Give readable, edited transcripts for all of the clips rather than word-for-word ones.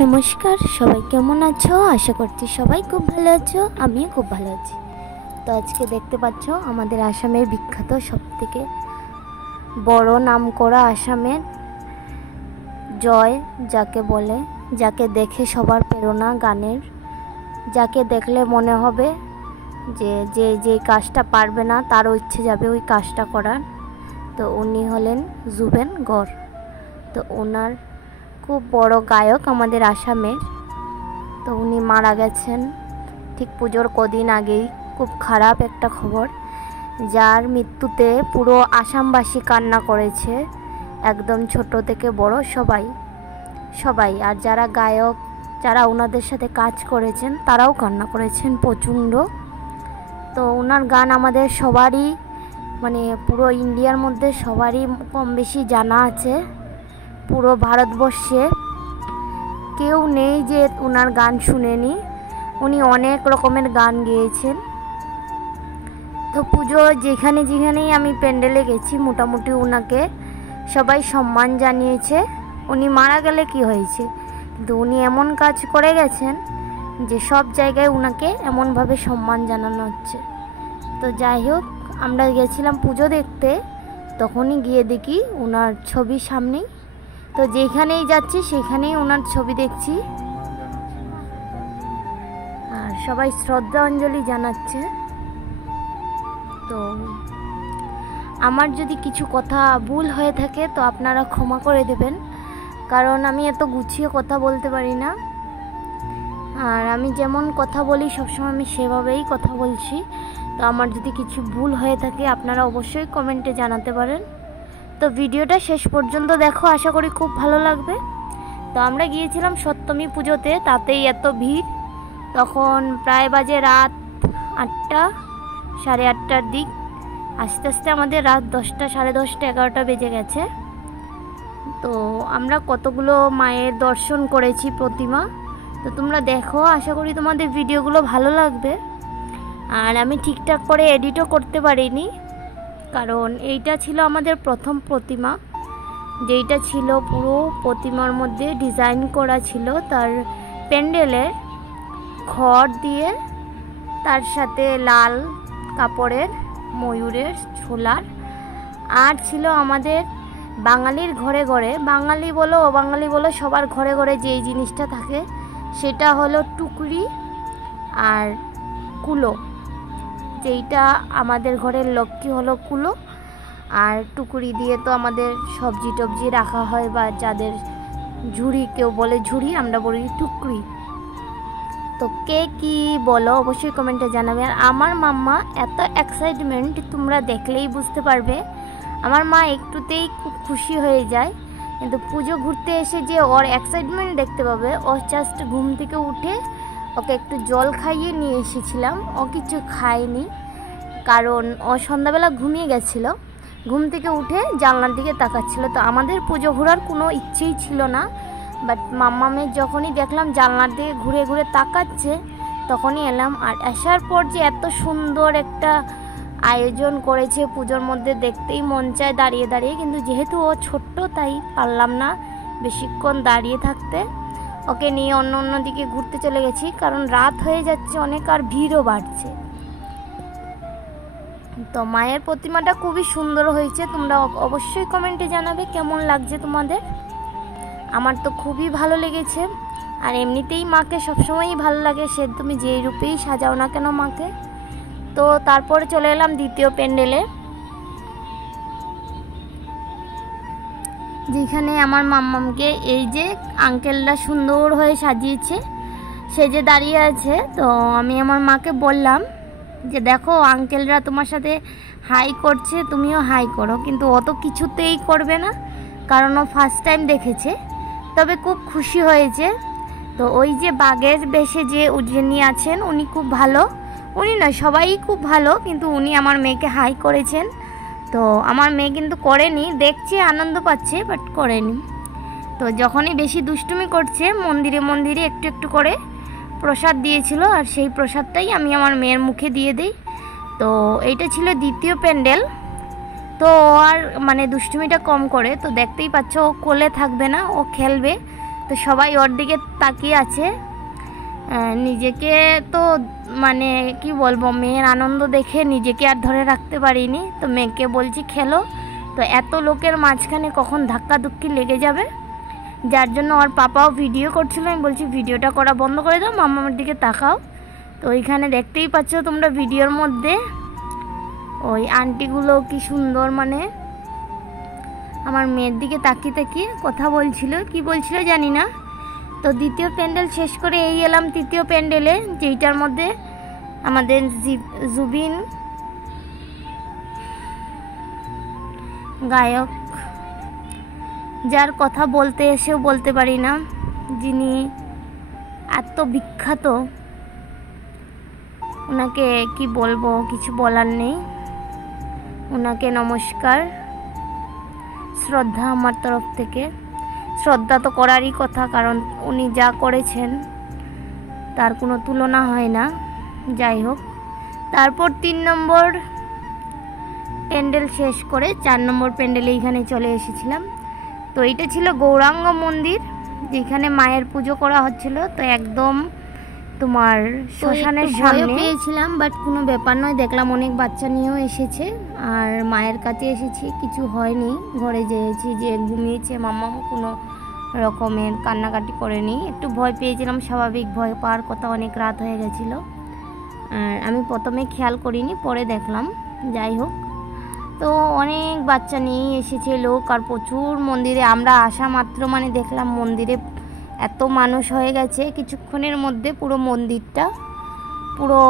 নমস্কার, সবাই কেমন আছো? আশা করছি সবাই খুব ভালো আছো। আমিও খুব ভালো আছি। তো আজকে দেখতে পাচ্ছ আমাদের আসামের বিখ্যাত সবথেকে বড় নামকরা আসামের জয় যাকে বলে, যাকে দেখে সবার প্রেরণা গানের, যাকে দেখলে মনে হবে যে কাজটা পারবে না তারও ইচ্ছে যাবে ওই কাজটা করার। তো উনি হলেন জুবেন গর। তো ওনার খুব বড় গায়ক আমাদের আসামের। তো উনি মারা গেছেন ঠিক পুজোর কদিন আগেই। খুব খারাপ একটা খবর, যার মৃত্যুতে পুরো আসামবাসী কান্না করেছে, একদম ছোট থেকে বড় সবাই। আর যারা গায়ক, যারা ওনাদের সাথে কাজ করেছেন তারাও কান্না করেছেন প্রচণ্ড। তো ওনার গান আমাদের সবারই, মানে পুরো ইন্ডিয়ার মধ্যে সবারই কম বেশি জানা আছে। পুরো ভারতবর্ষে কেউ নেই যে ওনার গান শুনেনি। উনি অনেক রকমের গান গেয়েছেন। তো পুজো যেখানেই আমি প্যান্ডেলে গেছি, মোটামুটি ওনাকে সবাই সম্মান জানিয়েছে। উনি মারা গেলে কি হয়েছে, কিন্তু উনি এমন কাজ করে গেছেন যে সব জায়গায় ওনাকে এমনভাবে সম্মান জানানো হচ্ছে। তো যাই হোক, আমরা গেছিলাম পুজো দেখতে, তখনই গিয়ে দেখি ওনার ছবি সামনেই। তো যেখানেই যাচ্ছি সেখানেই ওনার ছবি দেখছি, আর সবাই শ্রদ্ধাঞ্জলি জানাচ্ছে। তো আমার যদি কিছু কথা ভুল হয়ে থাকে তো আপনারা ক্ষমা করে দেবেন, কারণ আমি এত গুছিয়ে কথা বলতে পারি না। আর আমি যেমন কথা বলি সবসময় আমি সেভাবেই কথা বলছি। তো আমার যদি কিছু ভুল হয়ে থাকে আপনারা অবশ্যই কমেন্টে জানাতে পারেন। তো ভিডিওটা শেষ পর্যন্ত দেখো, আশা করি খুব ভালো লাগবে। তো আমরা গিয়েছিলাম সপ্তমী পুজোতে, তাতেই এত ভিড়। তখন প্রায় বাজে রাত 8টা, 8:30টার দিক। আস্তে আস্তে আমাদের রাত 10টা, 10:30, 11টা বেজে গেছে। তো আমরা কতগুলো মায়ের দর্শন করেছি, প্রতিমা। তো তোমরা দেখো, আশা করি তোমাদের ভিডিওগুলো ভালো লাগবে। আর আমি ঠিকঠাক করে এডিটও করতে পারিনি, কারণ এইটা ছিল আমাদের প্রথম প্রতিমা, যেইটা ছিল পুরো প্রতিমার মধ্যে ডিজাইন করা ছিল তার প্যান্ডেলের খড় দিয়ে, তার সাথে লাল কাপড়ের ময়ূরের ছোলার। আর ছিল আমাদের বাঙালির ঘরে ঘরে, বাঙালি বলো অবাঙালি বলো, সবার ঘরে ঘরে যেই জিনিসটা থাকে সেটা হলো টুকরি আর কুলো। যেইটা আমাদের ঘরের লক্ষ্মী হলো কুলো, আর টুকরি দিয়ে তো আমাদের সবজি টবজি রাখা হয়, বা যাদের ঝুড়ি, কেউ বলে ঝুড়ি, আমরা বলি টুকরি। তো কে কি বলো অবশ্যই কমেন্টে জানাবে। আর আমার মাম্মা এত এক্সাইটমেন্ট, তোমরা দেখলেই বুঝতে পারবে। আমার মা একটুতেই খুব খুশি হয়ে যায়, কিন্তু পুজো ঘুরতে এসে যে ওর এক্সাইটমেন্ট দেখতে পাবে। ও জাস্ট ঘুম থেকে উঠে ওকে একটু জল খাইয়ে নিয়ে এসেছিলাম, ও কিছু খায়নি, কারণ ও সন্ধ্যাবেলা ঘুমিয়ে গেছিলো। ঘুম থেকে উঠে জানলার দিকে তাকাচ্ছিল। তো আমাদের পুজো ঘোরার কোনো ইচ্ছেই ছিল না, বাট মাম্মামের যখনই দেখলাম জানলার দিকে ঘুরে ঘুরে তাকাচ্ছে, তখনই এলাম। আর আসার পর যে এত সুন্দর একটা আয়োজন করেছে পুজোর মধ্যে, দেখতেই মন চায় দাঁড়িয়ে দাঁড়িয়ে, কিন্তু যেহেতু ও ছোট্ট তাই পারলাম না বেশিক্ষণ দাঁড়িয়ে থাকতে। ওকে নিয়ে অন্য দিকে ঘুরতে চলে গেছি, কারণ রাত হয়ে যাচ্ছে অনেক, আর ভিড়ও বাড়ছে। তো মায়ের প্রতিমাটা খুবই সুন্দর হয়েছে, তোমরা অবশ্যই কমেন্টে জানাবে কেমন লাগছে তোমাদের। আমার তো খুবই ভালো লেগেছে। আর এমনিতেই মাকে সবসময়ই ভালো লাগে, সে তুমি যেই রূপেই সাজাও না কেন মাকে। তো তারপরে চলে এলাম দ্বিতীয় প্যান্ডেলে, যেখানে আমার মাম্মামকে এই যে আঙ্কেলরা সুন্দর হয়ে সাজিয়েছে, সে যে দাঁড়িয়ে আছে। তো আমি আমার মাকে বললাম যে দেখো, আঙ্কেলরা তোমার সাথে হাই করছে, তুমিও হাই করো। কিন্তু ও তো কিছুতেই করবে না, কারণ ও ফার্স্ট টাইম দেখেছে। তবে খুব খুশি হয়েছে। তো ওই যে বাঘের বেশে যে যিনি আছেন, উনি খুব ভালো, উনি নয় সবাই খুব ভালো, কিন্তু উনি আমার মেয়েকে হাই করেছেন। তো আমার মেয়ে কিন্তু করেনি, দেখছে আনন্দ পাচ্ছে, বাট করেনি। তো যখনই বেশি দুষ্টুমি করছে, মন্দিরে মন্দিরে একটু একটু করে প্রসাদ দিয়েছিল, আর সেই প্রসাদটাই আমি আমার মেয়ের মুখে দিয়ে দিই। তো এইটা ছিল দ্বিতীয় প্যান্ডেল। তো আর মানে দুষ্টুমিটা কম করে, তো দেখতেই পাচ্ছ ও কোলে থাকবে না, ও খেলবে। তো সবাই ওর দিকে তাকিয়ে আছে। নিজেকে তো মানে কি বলবো, মেয়ের আনন্দ দেখে নিজেকে আর ধরে রাখতে পারিনি। তো মেয়েকে বলছি খেলো, তো এত লোকের মাঝখানে কখন ধাক্কাধুক্কি লেগে যাবে, যার জন্য ওর পাপাও ভিডিও করছিল। আমি বলছি ভিডিওটা করা বন্ধ করে দাও, মামার দিকে তাকাও। তো ওইখানে দেখতেই পাচ্ছ তোমরা ভিডিওর মধ্যে ওই আন্টিগুলো কি সুন্দর মানে আমার মেয়ের দিকে তাকিয়ে তাকিয়ে কথা বলছিল, কি বলছিল জানি না। তো দ্বিতীয় প্যান্ডেল শেষ করে এই এলাম তৃতীয় প্যান্ডেলে, যেইটার মধ্যে আমাদের জুবিন গায়ক, যার কথা বলতে এসেও বলতে পারি না, যিনি এত বিখ্যাত, ওনাকে কি বলবো, কিছু বলার নেই। ওনাকে নমস্কার, শ্রদ্ধা আমার তরফ থেকে। শ্রদ্ধা তো করারই কথা, কারণ উনি যা করেছেন তার কোনো তুলনা হয় না। যাই হোক, তারপর 3 নম্বর প্যান্ডেল শেষ করে 4 নম্বর প্যান্ডেলে এইখানে চলে এসেছিলাম। তো এইটা ছিল গৌরাঙ্গ মন্দির, যেখানে মায়ের পুজো করা হচ্ছিল। তো একদম তোমার শ্মশানের সামনে পেয়েছিলাম, বাট কোনো ব্যাপার নয়। দেখলাম অনেক বাচ্চা নিয়েও এসেছে, আর মায়ের কাছে এসেছি, কিছু হয়নি। ঘরে যেয়েছি, যে ঘুমিয়েছে মাম্মা, কোনো রকমের কান্নাকাটি করেনি। একটু ভয় পেয়েছিলাম, স্বাভাবিক ভয় পাওয়ার কথা, অনেক রাত হয়ে গেছিলো। আর আমি প্রথমে খেয়াল করিনি, পরে দেখলাম। যাই হোক, তো অনেক বাচ্চা নিয়ে এসেছে লোক, আর প্রচুর মন্দিরে আমরা আসা মাত্র মানে দেখলাম মন্দিরে এত মানুষ হয়ে গেছে, কিছুক্ষণের মধ্যে পুরো মন্দিরটা পুরো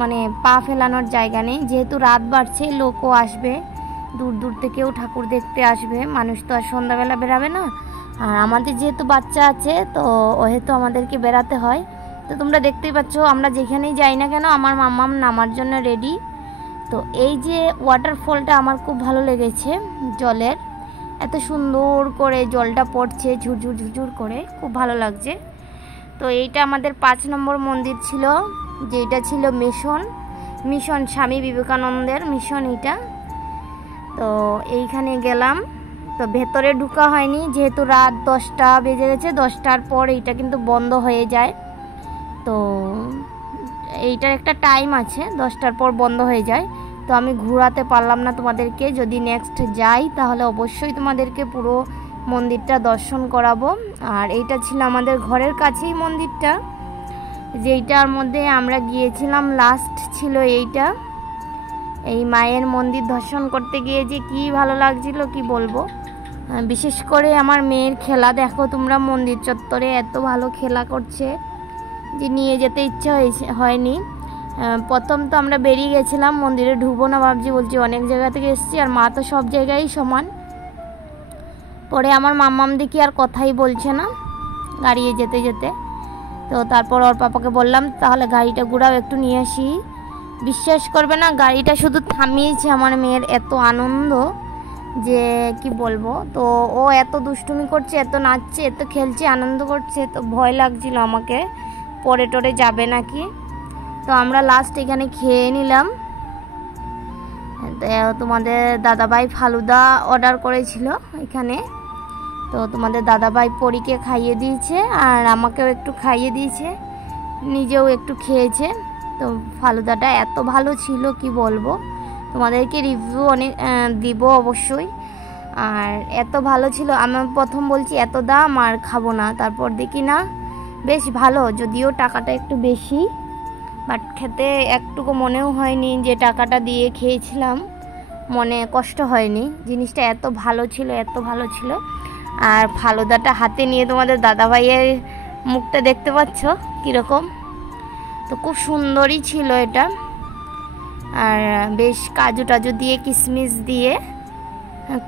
মানে পা ফেলানোর জায়গা নেই। যেহেতু রাত বাড়ছে, লোকও আসবে, দূর দূর থেকেও ঠাকুর দেখতে আসবে, মানুষ তো আর সন্ধ্যাবেলা বেরাবে না। আর আমাদের যেহেতু বাচ্চা আছে, তো ওহেতু আমাদেরকে বেরাতে হয়। তো তোমরা দেখতেই পাচ্ছ, আমরা যেখানেই যাই না কেন আমার মাম্মাম নামার জন্য রেডি। তো এই যে ওয়াটারফলটা আমার খুব ভালো লেগেছে, জলের এত সুন্দর করে জলটা পড়ছে ঝুরঝুর ঝুরঝুর করে, খুব ভালো লাগছে। তো এইটা আমাদের 5 নম্বর মন্দির ছিল, যেটা ছিল মিশন স্বামী বিবেকানন্দের মিশন এইটা। তো এইখানে গেলাম, তো ভেতরে ঢুকা হয়নি, যেহেতু রাত 10টা বেজে গেছে। 10টার পর এইটা কিন্তু বন্ধ হয়ে যায়। তো এইটার একটা টাইম আছে, 10টার পর বন্ধ হয়ে যায়। তো আমি ঘোরাতে পারলাম না তোমাদেরকে, যদি নেক্সট যাই তাহলে অবশ্যই তোমাদেরকে পুরো মন্দিরটা দর্শন করাবো। আর এইটা ছিল আমাদের ঘরের কাছেই মন্দিরটা, যেইটার মধ্যে আমরা গিয়েছিলাম লাস্ট ছিল এইটা। এই মায়ের মন্দির দর্শন করতে গিয়ে যে কি ভালো লাগছিল কি বলবো। বিশেষ করে আমার মেয়ের খেলা দেখো তোমরা, মন্দির চত্বরে এত ভালো খেলা করছে যে নিয়ে যেতে ইচ্ছা হয়নি। প্রথম তো আমরা বেরিয়ে গেছিলাম, মন্দিরে ঢুকবো না ভাবছি, বলছি অনেক জায়গা থেকে এসেছি, আর মা তো সব জায়গায় সমান। পরে আমার মাম্মাম দেখি আর কথাই বলছে না গাড়িয়ে যেতে যেতে। তো তারপর ওর পাপাকে বললাম তাহলে গাড়িটা ঘুরাও, একটু নিয়ে আসি। বিশ্বাস করবে না, গাড়িটা শুধু থামিয়েছে, আমার মেয়ের এত আনন্দ যে কি বলবো। তো ও এত দুষ্টুমি করছে, এত নাচছে, এত খেলছে, আনন্দ করছে, তো ভয় লাগছিল আমাকে পরে টরে যাবে নাকি। তো আমরা লাস্ট এখানে খেয়ে নিলাম। তোমাদের দাদাভাই ফালুদা অর্ডার করেছিল এখানে, তো তোমাদের দাদাভাই পরীকে খাইয়ে দিয়েছে, আর আমাকেও একটু খাইয়ে দিয়েছে, নিজেও একটু খেয়েছে। তো ফালুদাটা এত ভালো ছিল কি বলবো, তোমাদেরকে রিভিউ অনেক দিব অবশ্যই। আর এত ভালো ছিল, আমি প্রথম বলছি এত দাম আর খাবো না, তারপর দেখি না বেশ ভালো, যদিও টাকাটা একটু বেশি, বাট খেতে একটুকু মনেও হয়নি যে টাকাটা দিয়ে খেয়েছিলাম, মনে কষ্ট হয়নি। জিনিসটা এত ভালো ছিল, এত ভালো ছিল। আর ফালুদাটা হাতে নিয়ে তোমাদের দাদাভাইয়ের মুখটা দেখতে পাচ্ছ কীরকম, তো খুব সুন্দরই ছিল এটা। আর বেশ কাজু টাজু দিয়ে কিশমিশ দিয়ে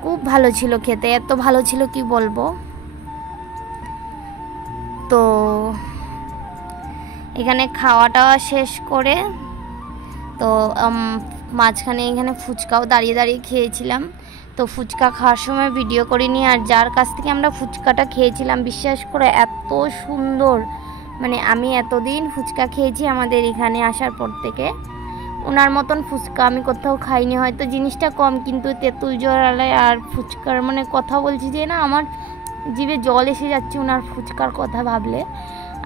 খুব ভালো ছিল খেতে, এত ভালো ছিল কি বলবো। তো এখানে খাওয়া টাওয়া শেষ করে তো মাঝখানে এখানে ফুচকাও দাঁড়িয়ে দাঁড়িয়ে খেয়েছিলাম। তো ফুচকা খাওয়ার সময় ভিডিও করিনি, আর যার কাছ থেকে আমরা ফুচকাটা খেয়েছিলাম বিশ্বাস করে এত সুন্দর, মানে আমি এতদিন ফুচকা খেয়েছি আমাদের এখানে আসার পর থেকে, ওনার মতন ফুচকা আমি কোথাও খাইনি। হয়তো জিনিসটা কম, কিন্তু তেঁতুল জল আর ফুচকার মানে কথা বলছি যে না, আমার জিভে জল এসে যাচ্ছে ওনার ফুচকার কথা ভাবলে।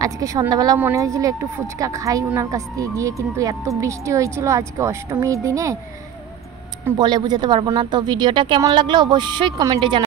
আজকে সন্ধ্যাবেলা মনে হয়েছিল একটু ফুচকা খাই ওনার কাছ থেকে গিয়ে, কিন্তু এত বৃষ্টি হয়েছিল আজকে অষ্টমীর দিনে, বলে বোঝাতে পারবো না। তো ভিডিওটা কেমন লাগলো অবশ্যই কমেন্টে জানাবেন।